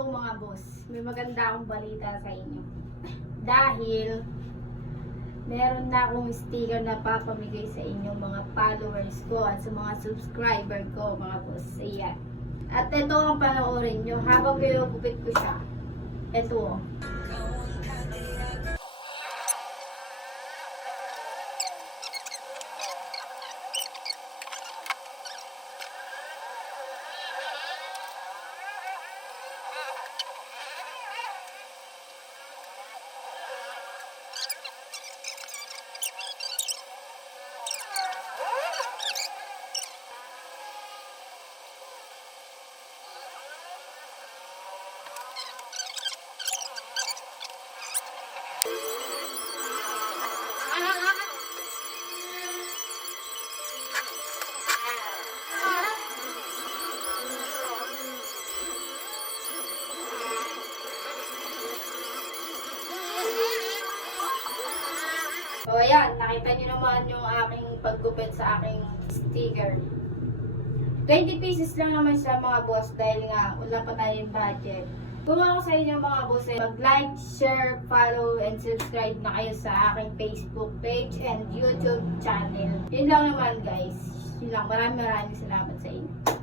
Hello mga boss, may maganda akong balita sa inyo. Dahil meron na akong sticker na papamigay sa inyo mga followers ko at sa mga subscriber ko mga boss. Ayan. At ito ang panoorin nyo habang kayo gupit ko siya. Ito. So ayan, nakita nyo naman yung aking paggupit sa aking sticker. 20 pieces lang naman siya mga boss dahil nga wala pa tayong budget. Kung ako sa inyo mga boss, mag-like, share, follow, and subscribe na kayo sa aking Facebook page and YouTube channel. Yun lang naman guys. Yun lang. Maraming salamat sa inyo.